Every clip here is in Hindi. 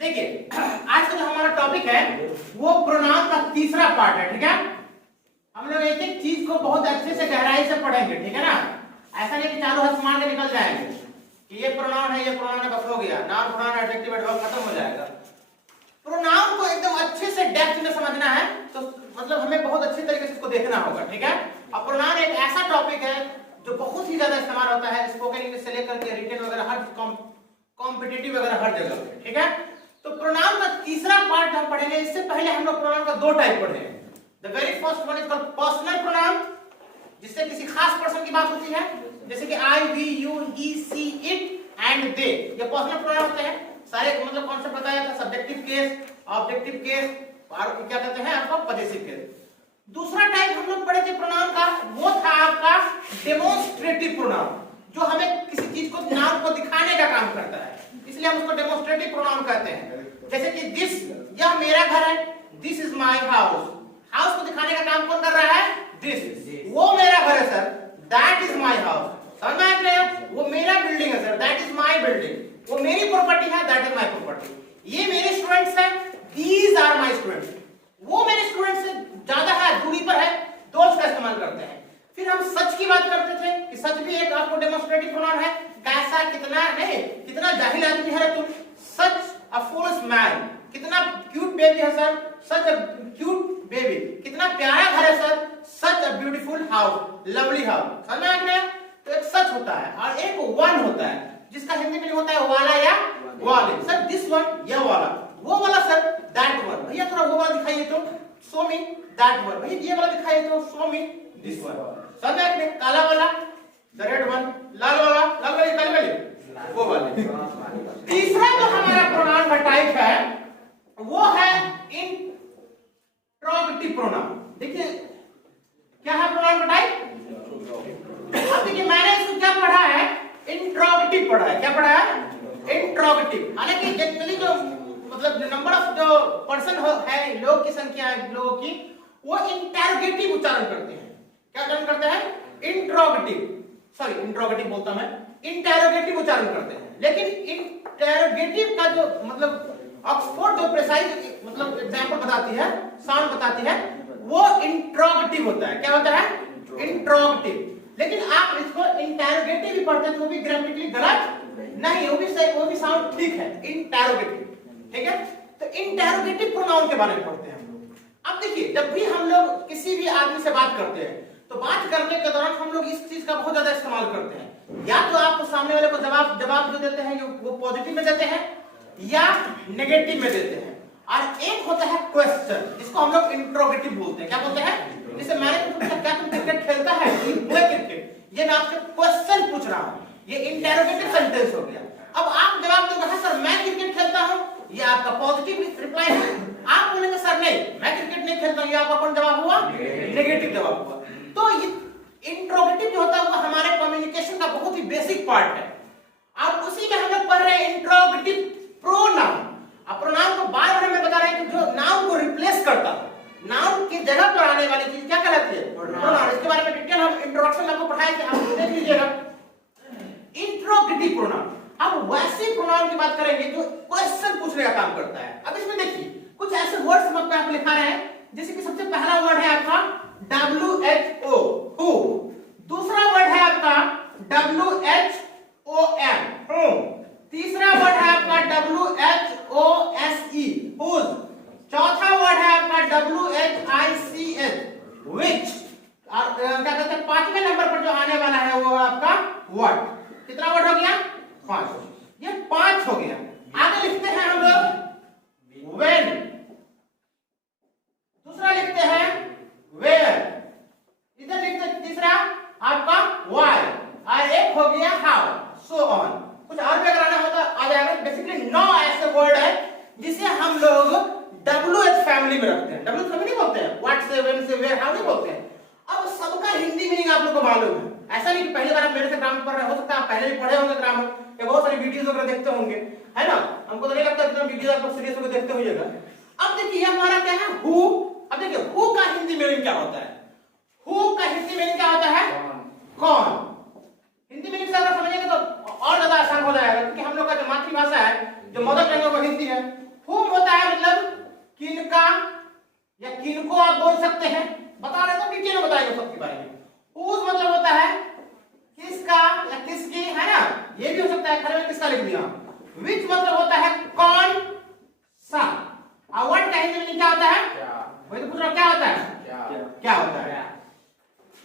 देखिए आज का जो हमारा टॉपिक है वो प्रोनाउन का तीसरा पार्ट है, ठीक है। हम लोग एक एक चीज को बहुत अच्छे से गहराई से पढ़ेंगे, ठीक है ना। ऐसा नहीं कि चालू हाथ मार के निकल जाएंगे कि ये प्रोनाउन है, ये प्रोनाउन है, बस हो गया। नाउन प्रोनाउन एडजेक्टिव एडवर्ब खत्म हो जाएगा। प्रोनाउन को एकदम अच्छे से डेप्थ में समझना है तो मतलब हमें बहुत अच्छी तरीके से इसको देखना होगा, ठीक है। अब प्रोनाउन एक ऐसा टॉपिक है जो बहुत ही ज्यादा इस्तेमाल होता है स्पोकन इंग्लिश से लेकर के रिटन वगैरह हर कॉम्पिटिटिव वगैरह हर जगह पे, ठीक है। तो प्रोनाउन का तीसरा पार्ट हम पढ़ेंगे। इससे पहले हम लोग प्रोनाउन का दो टाइप पढ़े हैं। The very first one is called personal pronoun, जिससे किसी खास पर्सन की बात होती है, जैसे कि I, we, you, he, she, it and they. ये पर्सनल प्रोनाउन होते हैं। सारे मतलब कॉन्सेप्ट बताया था, सब्जेक्टिव केस, ऑब्जेक्टिव केस और क्या कहते हैं आपका पजेसिव केस। दूसरा टाइप हम लोग पढ़े थे प्रोनाउन का, वो था आपका डेमोन्स्ट्रेटिव प्रोनाउन, जो हमें किसी चीज को नाउन को दिखाने का काम करता है, इसलिए हम उसको डेमोन्स्ट्रेटिव प्रोनाउन कहते हैं। जैसे कि दिस, यह मेरा घर है, this is my house. House को दिखाने का काम कौन कर रहा है? दिस। वो मेरा घर है sir, that is my house. समझ में आ गया? वो मेरा बिल्डिंग है sir, that is my building. वो मेरी प्रॉपर्टी है, दैट इज माय प्रॉपर्टी। ये मेरे स्टूडेंट्स हैं, दीज आर माय स्टूडेंट्स। वो मेरे स्टूडेंट्स से ज्यादा है, दूरी पर है, दोस्त का इस्तेमाल करते हैं। फिर हम सच की बात करते थे कि सच भी एक आपको डेमोन्स्ट्रेटिव प्रोनाउन है। कैसा, कितना है, कितना जाहिल आदमी है तुम, सच अ फूलिश मैन। कितना क्यूट बेबी है sir, such a cute baby. कितना प्यारा घर है sir, such a beautiful house, lovely house. समझ में आ? तो एक सच होता है और एक वन होता है, जिसका हिंदी में होता है वाला या वाले। सर दिस वन, यह वाला। वो वाला सर, दैट वन। भैया थोड़ा वो वाला दिखाइए तो, शो मी दैट वन। भैया ये वाला दिखाइए तो, शो मी दिस वन। समझ में? काला वाला, द रेड वन, लाल वाला, लाल वाली, काली वाली, वो वाली। तीसरा जो हमारा प्रोनाउन का टाइप है वो है इंट्रोगेटिव प्रोनाउन। देखिए क्या है प्रोनाउन का टाइप? अब देखिए मैंने इसको क्या पढ़ा है? इंट्रोगेटिव पढ़ा है। क्या पढ़ा है? इंट्रोगेटिव। हालांकि जनरली जो मतलब नंबर ऑफ जो पर्सन है, लोग की संख्या है लोगों की, वो इंटरोगेटिव उच्चारण करते हैं। क्या उच्चारण करते हैं? इंट्रोगेटिव, सॉरी इंट्रोगेटिव बोलता मैं, इंटरोगेटिव उच्चारण करते हैं। लेकिन इंटरोगेटिव का जो मतलब ऑक्सफोर्ड जो प्रिसाइज मतलब एग्जांपल बताती है, साउंड बताती है, वो इंट्रोगेटिव होता है। क्या होता है? इंट्रोगेटिव। लेकिन आप इसको इंटरोगेटिव भी पढ़ते हैं तो वो भी ग्रामेटिकली गलत नहीं, वो भी साउंड ठीक है, इंटरोगेटिव, ठीक है। तो इंटरोगेटिव प्रोनाउन के बारे में पढ़ते हैं हम लोग। अब देखिए जब भी हम लोग किसी भी आदमी से बात करते हैं तो बात करने के दौरान हम लोग इस चीज का बहुत ज्यादा इस्तेमाल करते हैं। या तो आप सामने वाले को जवाब जो देते हैं वो पॉजिटिव में देते हैं या नेगेटिव में देते हैं। और एक होता है क्वेश्चन, जिसको हम लोग इंट्रोगेटिव बोलते हैं। क्या बोलते हैं? जैसे मैंने पूछा क्या तुम क्रिकेट खेलता है? क्रिकेट। ये मैं आपसे क्वेश्चन पूछ रहा हूँ, ये इंटरोगेटिव सेंटेंस हो गया। अब आप जवाब दोगे सर मैं क्रिकेट खेलता हूँ, ये आपका पॉजिटिव रिप्लाई है। आप बोलेंगे सर नहीं मैं क्रिकेट नहीं खेलता हूँ, ये आपका कौन जवाब हुआ? नेगेटिव जवाब हुआ। तो ये इंट्रोगेटिव जो होता है वो हमारे कम्युनिकेशन का बहुत ही बेसिक पार्ट है। अब उसी में हम लोग पढ़ रहे हैं इंट्रोगेटिव प्रोनाउन। अब प्रोनाउन को बार बार मैं बता रहे हैं कि जो नाउन को रिप्लेस करता है, नाउन की जगह पर आने वाली चीज क्या कहलाती है? प्रोनाउन। इसके बारे में डिटेल हम इंट्रोडक्शन में आपको पढ़ाए थे, आप देख लीजिएगा। Interrogative pronoun. अब वैसे प्रोनाउन की बात करेंगे जो क्वेश्चन पूछने का काम करता है। अब इसमें देखिए कुछ ऐसे वर्ड्स हम आप लिखा रहे हैं, जैसे कि सबसे पहला वर्ड है आपका WHO, हु। दूसरा वर्ड है आपका WHOM, होम। तीसरा वर्ड है आपका WHOSE, whose। चौथा वर्ड है आपका WHICH, which। और क्या कहते हैं पांचवें नंबर पर जो आने वाला है वो आपका what। कितना वर्ड हो गया? 5। ये 5 हो गया। आगे लिखते हैं हम लोग when। दूसरा लिखते हैं where। इधर लिखते हैं तीसरा आपका why। और एक हो गया how, so on। कुछ और भी अगर आना हो तो आ जाएगा। बेसिकली 9 ऐसे वर्ड है जिसे हम लोग WH फैमिली में रखते हैं। WH फैमिली बोलते हैं, व्हाट से, व्हेन से, वेयर, हाउ नहीं बोलते हैं। अब सबका हिंदी मीनिंग आप लोग को मालूम है। ऐसा नहीं कि पहली बार आप मेरे से ग्रामर पढ़ रहे हो सकता है आप पहले भी पढ़े होंगे ग्रामर, या बहुत सारी वीडियोस वगैरह देखते होंगे, है ना। हमको तो नहीं लगता इतना वीडियो आप लोग सीरियस होकर देखते होइएगा। अब देखिए हमारा क्या है? हु। अब देखिए हु का हिंदी मीनिंग क्या होता है? हु का हिंदी मीनिंग क्या होता है? कौन। हिंदी मीनिंग से अगर समझेंगे तो और ज्यादा आसान हो जाएगा, क्योंकि हम लोग का जो मातृभाषा है, जो मदर टंग है वो हिंदी है। या किनको आप बोल सकते हैं, बता रहे तो डिटेल में बताएंगे सबके बारे में। whose मतलब होता है किसका या किसकी, है ना, ये भी हो सकता है, खड़े में किसका लिख दिया। which मतलब होता है कौन सा, और व्हाट का हिंदी में क्या होता है, वही तो पूछ रहा क्या होता है, क्या होता है।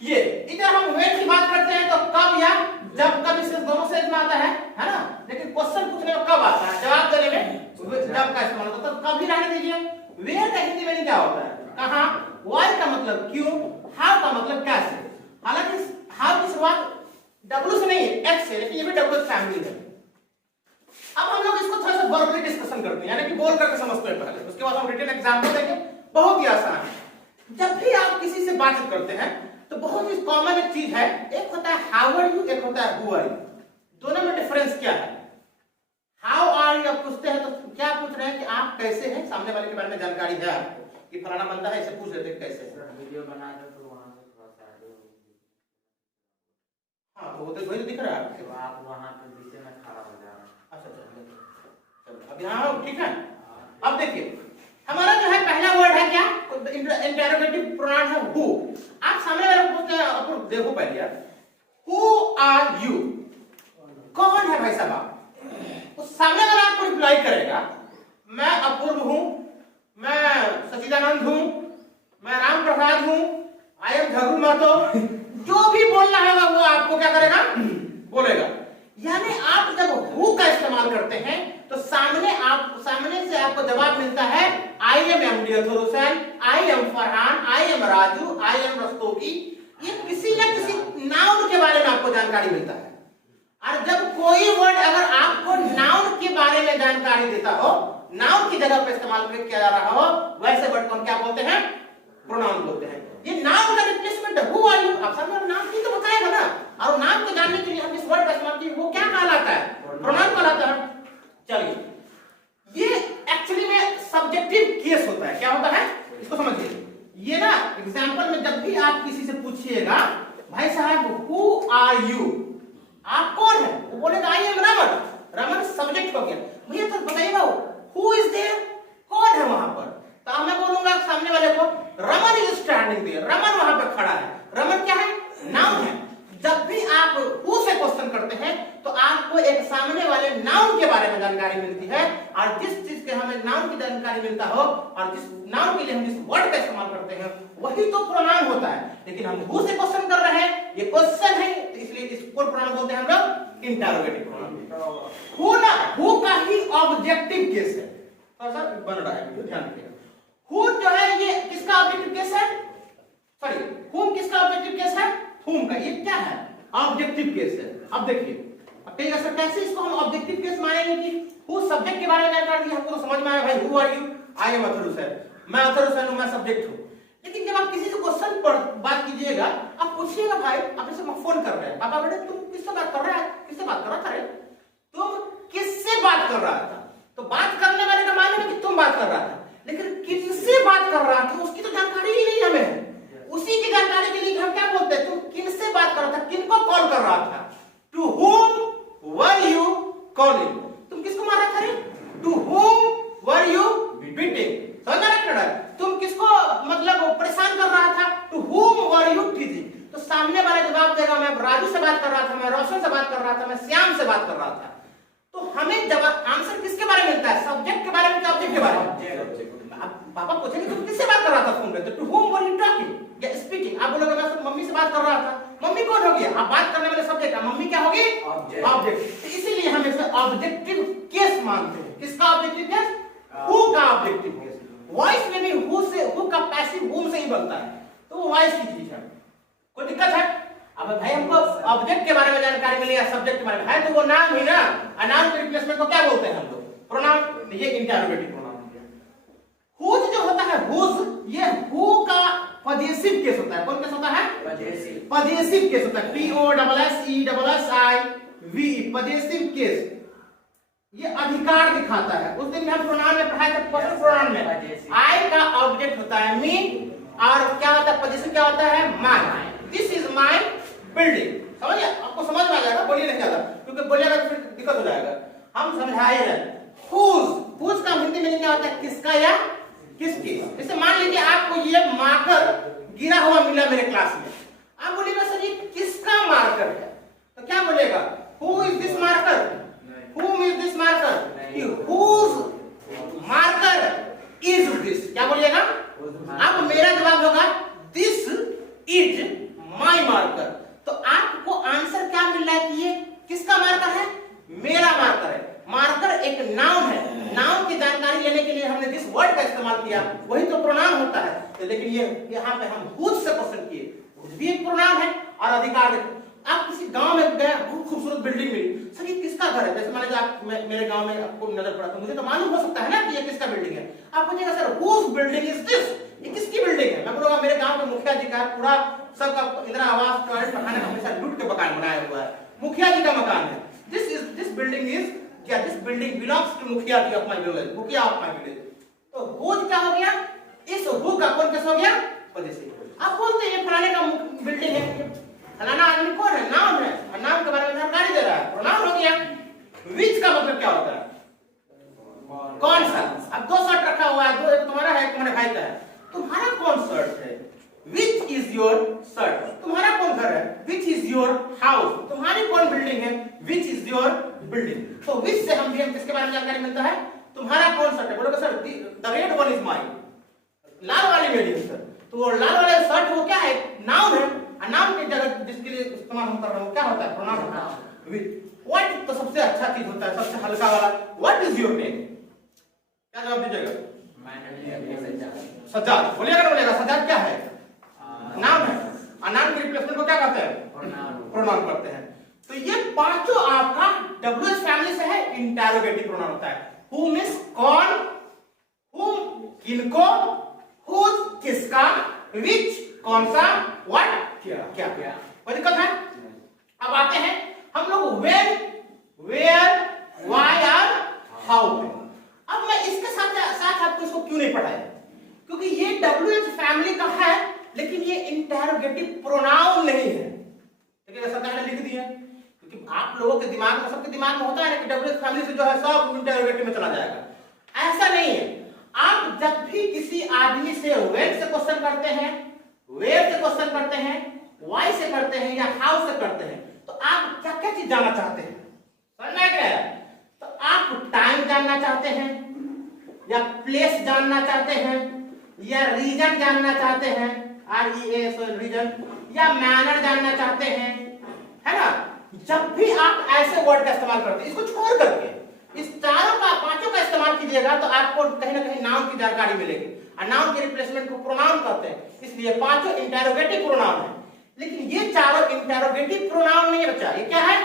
ये इधर हम व्हेन की बात करते हैं तो कब या जब, कब इससे दोनों से में आता है ना, लेकिन क्वेश्चन पूछने में कब आता है, जवाब देने में जब का इस्तेमाल होता है, तो कब ही रहने दीजिए। वेयर का हिंदी में क्या होता है, कहां, व्हाई का मतलब क्यों, हाउ का मतलब कैसे। हालांकि हाउ की शुरुआत डब्ल्यू से नहीं है, एक्स से, लेकिन ये भी डब्ल्यू फैमिली है। अब हम लोग इसको थोड़ा सा वर्बली डिस्कशन करते हैं, यानी कि बोल करके समझते हैं पहले, उसके बाद हम रिटन एग्जांपल देंगे। बहुत ही आसान है। जब भी आप किसी से बातचीत करते हैं तो बहुत ही कॉमन एक चीज है, एक होता है हाउ आर यू, एक होता है हु आर यू। दोनों में डिफरेंस क्या है। हाउ आर यू आप पूछते हैं तो क्या पूछ रहे हैं कि आप कैसे हैं, सामने वाले के बारे में जानकारी है आपको कि फलाना बंदा है, इसे पूछ लेते हैं कैसे है। वीडियो बना दो तो वहां से थोड़ा सा हाँ, तो वो तो वही दिख रहा है, तो आप वहां पे पीछे में खड़ा हो जाना। अच्छा चलो अब यहाँ ठीक है। अब देखिए हमारा जो है पहला वर्ड है क्या, इंटरोगेटिव प्रोनाउन है हु। आप सामने वाले को पूछते हैं, आपको देखो पहले यार, हु आर यू, कौन है भाई साहब आप। उस सामने वाला आपको रिप्लाई करेगा, मैं अपूर्व हूं, मैं सचिदानंद हूं, मैं राम प्रसाद हूं, आई एम झगड़ू महतो, जो भी बोलना होगा वो आपको क्या करेगा, बोलेगा। यानी आप जब हु का इस्तेमाल करते हैं तो सामने से आपको जवाब मिलता है I am MD Athar Hussain, I am Farhan, I am Raju, I am Rastogi. ये किसी न किसी नाउन के बारे में आपको जानकारी मिलता है। और जब कोई वर्ड अगर आपको नाउन के बारे में जानकारी देता हो, नाउन की जगह पर इस्तेमाल किया जा रहा हो, वैसे वर्ड को हम क्या बोलते हैं, प्रोनाउन बोलते हैं। ये नाउन का रिप्लेसमेंट है, हु आर यू। आप सामने नाम की तो बताएगा ना, और नाम को जानने के लिए हम इस वर्ड का इस्तेमाल किए, वो क्या कहलाता है, प्रोनाउन कहलाता है। चलिए ये एक्चुअली में सब्जेक्टिव केस होता है। क्या होता है इसको समझिए। ये ना एग्जांपल में जब भी आप किसी से पूछिएगा भाई साहब हु आर यू, आप कौन है, वो बोलेगा I M Raman. Raman subject हो गया। भैया तो बताइएगा हु इज देयर, कौन है वहां पर। तो मैं बोलूंगा सामने वाले को Raman is standing there, Raman वहां पर खड़ा है। रमन क्या है, नाउन है। जब भी आप हु से क्वेश्चन करते हैं तो आपको एक सामने वाले नाउन के बारे में जानकारी मिलती है, और जिस चीज के हमें नाउन की जानकारी मिलता हो और जिस नाउन के लिए हम जिस वर्ड का इस्तेमाल करते हैं वही तो प्रोनाउन होता है। लेकिन हम हु से क्वेश्चन कर रहे हैं, ये क्वेश्चन है, तो इसलिए इसको प्रोनाउन बोलते हैं हम लोग इंटरोगेटिव प्रोनाउन। हु का ही ऑब्जेक्टिव केस है, थोड़ा सा बन रहा है, ध्यान रखिएगा। हु जो है ये किसका ऑब्जेक्टिव केस है, सॉरी हुम किसका ऑब्जेक्टिव केस है, हुम का। ये क्या है, ऑब्जेक्टिव केस है। अब देखिए कहेगा सर कैसे इसको हम ऑब्जेक्टिव केस मानेंगे कि हु सब्जेक्ट के बारे में जानकारी दी, हमको तो समझ में आया भाई who are you, I am Athar Hussain, मैं अथर हुसैन हूं, मैं सब्जेक्ट हूं। लेकिन जब आप किसी से क्वेश्चन पर बात कीजिएगा, आप पूछिएगा भाई आप इसे फोन कर रहे हैं, पापा बेटे तुम किससे बात कर रहा है, किससे बात कर रहा था रे, तुम किससे बात कर रहा था। तो बात करने वाले का मालूम है कि तुम बात कर रहा था, लेकिन किससे बात कर रहा था उसकी तो जानकारी ही नहीं हमें। उसी की जानकारी के लिए हम क्या बोलते हैं, तुम किनसे बात कर रहा था, किनको कॉल कर रहा था। To whom were you calling, तुम किसको मार रहा था रे, to whom were you beating, समझ में आ, तुम किसको मतलब परेशान कर रहा था, to whom were you teasing। तो सामने वाला जवाब देगा मैं राजू से बात कर रहा था, मैं रोशन से बात कर रहा था, मैं श्याम से बात कर रहा था। तो हमें जवाब आंसर किसके बारे में मिलता है, सब्जेक्ट के बारे में कि ऑब्जेक्ट के बारे में। पापा पूछेंगे तुम किससे बात कर रहा था फोन पे, तो to whom were you talking या स्पीकिंग। आप बोलोगे मैं मम्मी से बात कर रहा था, मम्मी कौन होगी, आप बात करने वाले सब्जेक्ट है, मम्मी क्या होगी, ऑब्जेक्ट। तो इसीलिए हम इसे ऑब्जेक्टिव केस मानते हैं। किसका ऑब्जेक्टिव केस, हु का ऑब्जेक्टिव केस। वॉइस में भी हु का पैसिव हुम से ही बनता है, तो वो वॉइस की चीज है। कोई दिक्कत है। अब भाई हमको ऑब्जेक्ट के बारे में जानकारी मिली या सब्जेक्ट के बारे में है, तो वो नाम ही ना, नाउन के रिप्लेसमेंट को क्या बोलते हैं हम लोग, प्रोनाउन। ये इंटरोगेटिव प्रोनाउन है। हुज जो होता है, हुज ये हु का पजेसिव केस होता है। कौन केस होता है, पजेसिव केस होता है, POSSESSIV, पजेसिव केस। ये अधिकार दिखाता है। उस दिन भी हम प्रोनाउन में पढ़ाए थे, पर्सनल प्रोनाउन में आई का ऑब्जेक्ट होता है मी, और क्या होता है पजेसिव, क्या होता है my. This is my building. समझिए, आपको समझ में आ जाएगा, बोलिए नहीं ज्यादा, क्योंकि बोलिएगा तो फिर दिक्कत हो जाएगा। हम समझाए हैं हुज का हिंदी में क्या होता है, किसका या किसकी? जैसे मान लीजिए आपको ये मार्कर गिरा हुआ मिला मेरे क्लास में, आप बोलिएगा सर ये किसका मार्कर है? तो क्या बोलेगा? Who is this marker? Whom is this marker? Whose marker is this? क्या बोलिएगा? अब मेरा जवाब होगा this is my marker। तो आपको आंसर क्या मिल रहा है कि ये किसका मार्कर है? मेरा मार्कर है। मार्कर एक नाउन है, नाउन की जानकारी लेने के लिए हमने जिस वर्ड का इस्तेमाल किया वही तो प्रोनाउन होता है। तो लेकिन ये यहाँ पे हम whose से क्वेश्चन किए, whose भी एक प्रोनाउन है और अधिकार देखो। आप किसी गांव में गए, बहुत खूबसूरत बिल्डिंग मिली, सर ये किसका घर है? जैसे मान लीजिए आप मेरे गांव में आपको नजर पड़ा तो मुझे तो मालूम हो सकता है ना कि ये किसका बिल्डिंग है। आप पूछेगा sir whose building is this? ये किसकी बिल्डिंग है? मैं बोलूंगा मेरे गांव के मुखिया जी का, पूरा सबका इंदिरा आवास टॉयलेट पखाने का हमेशा लूट के मकान बनाया हुआ है, मुखिया जी का मकान है। दिस बिल्डिंग इज क्या? दिस बिल्डिंग बिलोंग्स टू मुखिया जी ऑफ माय विलेज, मुखिया ऑफ माय विलेज। तो whose क्या हो गया? इस who का कौन कैसे हो गया? पोजेसिव। आप बोलते हैं ये फलाने का बिल्डिंग है, फलाना आदमी कौन है? नाउन है, और नाउन के बारे में जानकारी दे रहा है, प्रोनाउन हो गया। विच का मतलब क्या होता है? कौन सा? अब दो शर्ट रखा हुआ है, दो, एक तुम्हारा है, एक तुम्हारे भाई का है। तुम्हारा कौन शर्ट है? Which is your shirt? तुम्हारा कौन घर है? Which is your house? तुम्हारी कौन बिल्डिंग है? Which is your building? तो विच से हम किसके बारे में जानकारी मिलता है? तुम्हारा कौन शर्ट है? बोलोगे sir the red one is mine, लाल वाली मेरी है सर। तो वो लाल वाला शर्ट वो क्या है? नाउन है। नाउन की जगह जिसके लिए इस्तेमाल हम कर रहे हैं क्या होता है? प्रोनाउन होता है। विच। व्हाट तो सबसे अच्छा चीज होता है, सबसे हल्का वाला। What is your name? क्या जवाब दीजिएगा? सज्जाद। बोलिएगा ना, बोलिएगा सज्जाद क्या है? नाम है। नाम के रिप्लेसमेंट को क्या कहते हैं? प्रोनाउन करते हैं। तो ये पांचों आपका WH फैमिली से है, इंटरोगेटिव प्रोनाउन होता है। हु मींस कौन, whom किनको, whose किसका, which कौन सा, what क्या। कोई दिक्कत है? अब आते हैं हम लोग when, where, why और how पे। अब मैं इसके साथ आपको इसको क्यों नहीं पढ़ाया? क्योंकि ये WH फैमिली का है लेकिन ये इंटरोगेटिव प्रोनाउन नहीं है। लेकिन ऐसा कहने लिख दिया क्योंकि आप लोगों के दिमाग में, सबके दिमाग में होता है ना कि WH फैमिली से जो है सब इंटरोगेटिव में चला जाएगा। ऐसा नहीं है। आप जब भी किसी आदमी से when से क्वेश्चन करते हैं, where से क्वेश्चन करते हैं, why से करते हैं या how से करते हैं, तो आप क्या क्या चीज जानना चाहते हैं? समझ में आ गया? तो आप टाइम जानना चाहते हैं या प्लेस जानना चाहते हैं या रीजन जानना चाहते हैं, REA रीजन, या मैनर जानना चाहते हैं, है ना? जब भी आप ऐसे वर्ड का इस्तेमाल करते हैं, इसको छोड़ करके इस चारों का, पांचों का इस्तेमाल कीजिएगा तो आपको कहीं ना कहीं नाउन की जानकारी मिलेगी। और नाउन के रिप्लेसमेंट को प्रोनाउन कहते हैं, इसलिए पांचों इंटरोगेटिव प्रोनाउन है। लेकिन ये चारों इंटरोगेटिव प्रोनाउन नहीं है बच्चा। ये क्या है?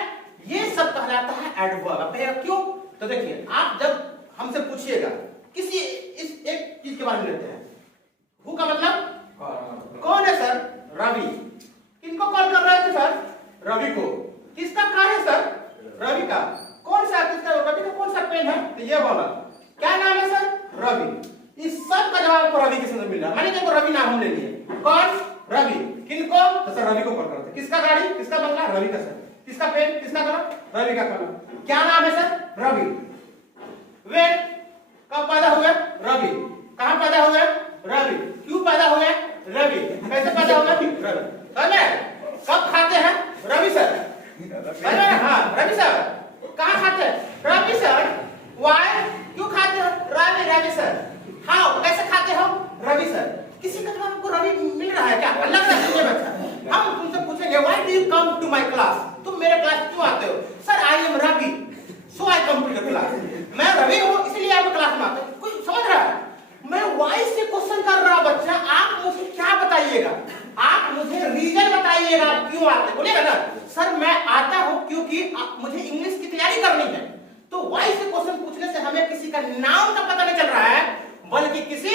ये सब कहलाता है एडवर्ब। क्यों? तो देखिए, आप जब हमसे पूछिएगा किसी इस एक चीज के बारे में लेते हैं, हु का मतलब कौन है सर? रवि। किनको कॉल कर रहे थे सर? रवि को। किसका कार है सर? रवि का। कौन सा किसका? रवि का कौन सा पेन है? तो ये वाला। क्या नाम है सर? रवि। इस सब का जवाब आपको रवि के साथ मिल रहा है। मैंने देखो रवि नाम हम ले लिए। कौन? रवि। किनको? तो सर रवि को कॉल करते। किसका गाड़ी, किसका बंगला? रवि का सर। किसका पेन, किसका कलर? रवि का कलर। क्या नाम है सर? रवि। वे कब पैदा हुए? रवि। कहां पैदा हुए? रवि। क्यों पैदा हुए? रवि। कैसे पैदा हुआ? रवि। समझे? कब खाते हैं? रवि सर। हाँ रवि सर। कहां खाते हैं? रवि सर। वाई? क्यों खाते हो? रवि सर। हाउ? कैसे खाते हो? रवि सर। किसी का जवाब आपको रवि मिल रहा है क्या? अलग से सुनिए बच्चा। हम तुमसे पूछेंगे why do you come to my class? तुम मेरे क्लास क्यों आते हो? Sir I am Ravi so I come to the class. मैं रवि हूं इसलिए आप क्लास में आते हो। कोई समझ रहा है? मैं व्हाई से क्वेश्चन कर रहा बच्चा। आप मुझे क्या बताइएगा? आप मुझे रीजन बताइएगा आप क्यों आते। बोलिएगा ना सर मैं आता हूं क्योंकि मुझे इंग्लिश की तैयारी करनी है। तो व्हाई से क्वेश्चन पूछने से हमें किसी का नाम का पता नहीं चल रहा है बल्कि किसी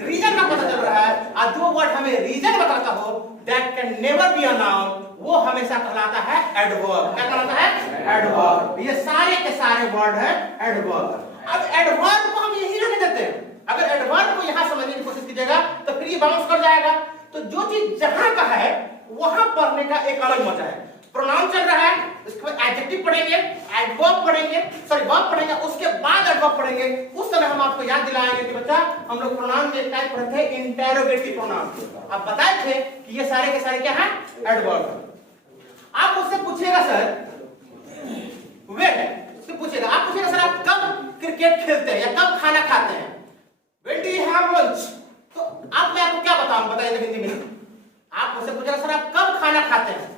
रीजन का पता चल रहा है। और जो वर्ड हमें रीजन बताता हो that can never be a noun, वो हमेशा कहलाता है एडवर्ब। क्या कहलाता है? एडवर्ब। ये सारे के सारे वर्ड है एडवर्ब। अब एडवर्ब को हम यही रहने देते हैं। अगर एडवर्ब को यहां समझने की कोशिश कीजिएगा तो फिर ये बाउंस कर जाएगा। तो जो चीज जहां का है वहां पढ़ने का एक अलग मजा है। प्रोनाउन चल रहा है, उसके बाद एडजेक्टिव पढ़ेंगे, एडवर्ब पढ़ेंगे, सॉरी वर्ब पढ़ेंगे, उसके बाद एडवर्ब पढ़ेंगे। उस समय हम आपको याद दिलाएंगे कि बच्चा हम लोग प्रोनाउन में एक टाइप पढ़े थे इंटेरोगेटिव प्रोनाउन। आप बताए थे कि ये सारे के सारे क्या है, एडवर्ब। आप उससे पूछिएगा सर वेट, उससे पूछिएगा, आप पूछिएगा सर आप कब क्रिकेट खेलते हैं या कब खाना खाते हैं, when do you have lunch, तो आप मैं आपको क्या बताऊं, बताइए हिंदी में। आप मुझसे पूछेगा सर आप कब खाना खाते हैं,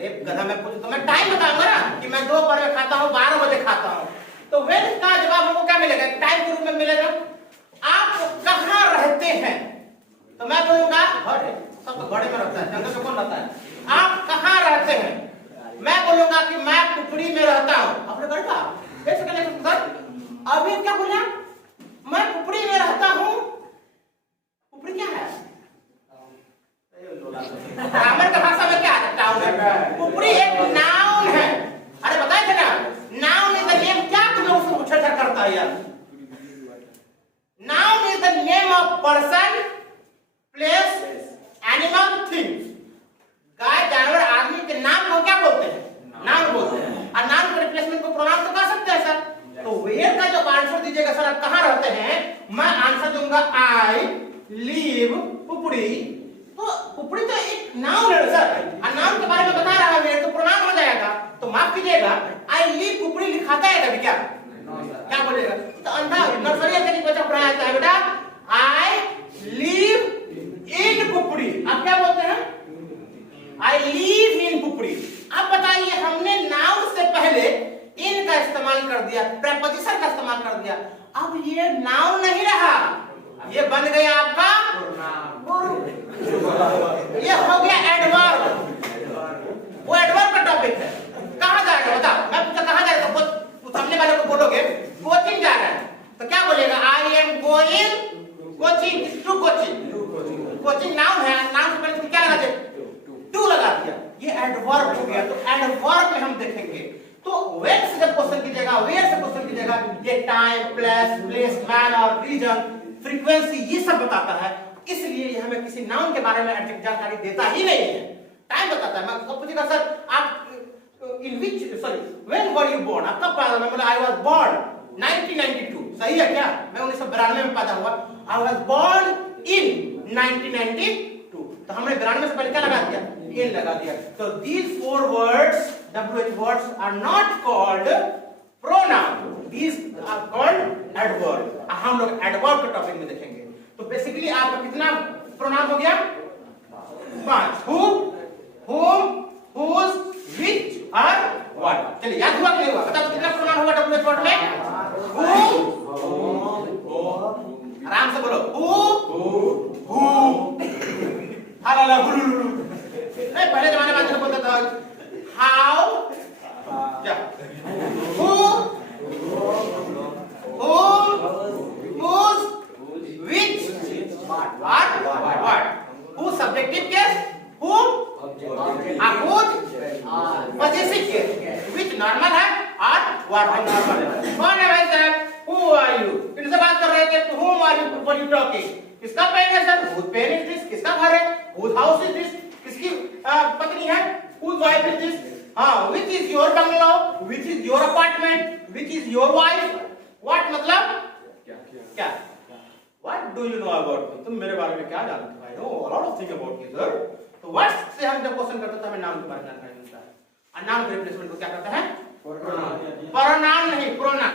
एक गधा मैं पूछूं तो मैं टाइम बताऊंगा ना कि मैं दोपहर में खाता हूं, 12 बजे खाता हूं, तो व्हेन का जवाब हमको क्या मिलेगा, टाइम के रूप में मिलेगा। आप कहां रहते हैं, तो मैं बोलूंगा घर, सब घरे में रहता है, जंगल में कौन रहता है, आप कहां रहते हैं, मैं बोलूंगा कि मैं पुपड़ी में रहता हूं। अपने घर का कैसे कनेक्ट सर, अभी क्या बोला, मैं पुपड़ी में रहता हूं, पुपड़ी क्या है, ग्रामर का भाषा में क्या है, टाउन है, पुपड़ी एक नाउन है। अरे बताए थे ना, नाउन इज द नेम, क्या तुम्हें उसको उछल करता है यार, noun is the name of person, place, animal, things. गाय, जानवर, आदमी के नाम को क्या बोलते हैं, नाउन बोलते हैं, और नाउन के रिप्लेसमेंट को प्रोनाउन तो कह सकते हैं सर। तो वेयर का जो आंसर दीजिएगा सर आप कहां रहते हैं, मैं आंसर दूंगा आई लिव पुपड़ी। तो पुपड़ी तो एक नाउन है सर, और नाउन के बारे में बता रहा है तो प्रोनाउन हो जाएगा। तो माफ कीजिएगा, आई लिव पुपड़ी लिखाता है कभी क्या, क्या बोलेगा, तो अंधा नर्सरी से नहीं बच्चा पढ़ाया जाता है बेटा, आई लिव इन पुपड़ी, आप क्या बोलते हैं, आई लिव इन पुपड़ी। अब बताइए हमने नाउन से पहले इन का इस्तेमाल कर दिया, प्रेपोजिशन का इस्तेमाल कर दिया, अब ये नाउन नहीं रहा, ये बन गया आपका ये हो गया एडवर्ब। वो एडवर्ब का टॉपिक है, कहां जाएगा बताओ, मैं पूछा कहां जाएगा, तो सामने वाले को बोलोगे कोचिंग जा रहा है, तो क्या बोलेगा, I am going coaching, to coaching. Coaching noun है, नाउन से पहले तुम क्या लगा दे, टू लगा दिया, ये एडवर्ब हो गया। तो एडवर्ब में हम देखेंगे, तो व्हेन से जब क्वेश्चन कीजिएगा, वेयर से क्वेश्चन कीजिएगा, ये टाइम, प्लेस, मैन और रीजन, फ्रीक्वेंसी, ये सब बताता है। इसलिए ये हमें किसी नाउन के बारे में एग्जैक्ट जानकारी देता ही नहीं है, टाइम बताता है। मैं आपको पूछेगा सर आप in which, sorry when were you born, आप कब पैदा, मैं बोला आई वाज बोर्न 1992, सही है क्या, मैं 1992 में पैदा हुआ, आई वाज बोर्न इन 1992, तो हमने 92 से पहले क्या लगा दिया, इन लगा दिया। तो these four words, WH words are not called pronoun, these are called adverb। हम लोग adverb के टॉपिक में देखेंगे। तो बेसिकली आपका कितना प्रोनाउन हो गया, 5, who, whom, whose, which और what। चलिए याद हुआ कि नहीं हुआ, बता दो कितना प्रोनाउन होगा WH वर्ड में, आराम से बोलो, who, नहीं पहले जमाने में बोलता था हाउ, क्या, who, whose, which, what, who subjective case, whom, whose possessive case, which normal है और what normal है। कौन है भाई साहब, who are you, इनसे बात कर रहे थे, to whom are you talking, किसका पेन है sir, whose pen is this, किसका घर है, whose house is this, किसकी पत्नी है, whose wife is this, which is your bungalow, which is your apartment, which is your wife, what मतलब क्या, what do you know about me, तुम मेरे बारे में क्या जानते हो, I know a lot of things about you sir। तो what से हम जब क्वेश्चन करते हैं हमें नाम के बारे में जानकारी मिलता है, और नाम के रिप्लेसमेंट को क्या करता है, प्रोनाउन नहीं, प्रोनाउन।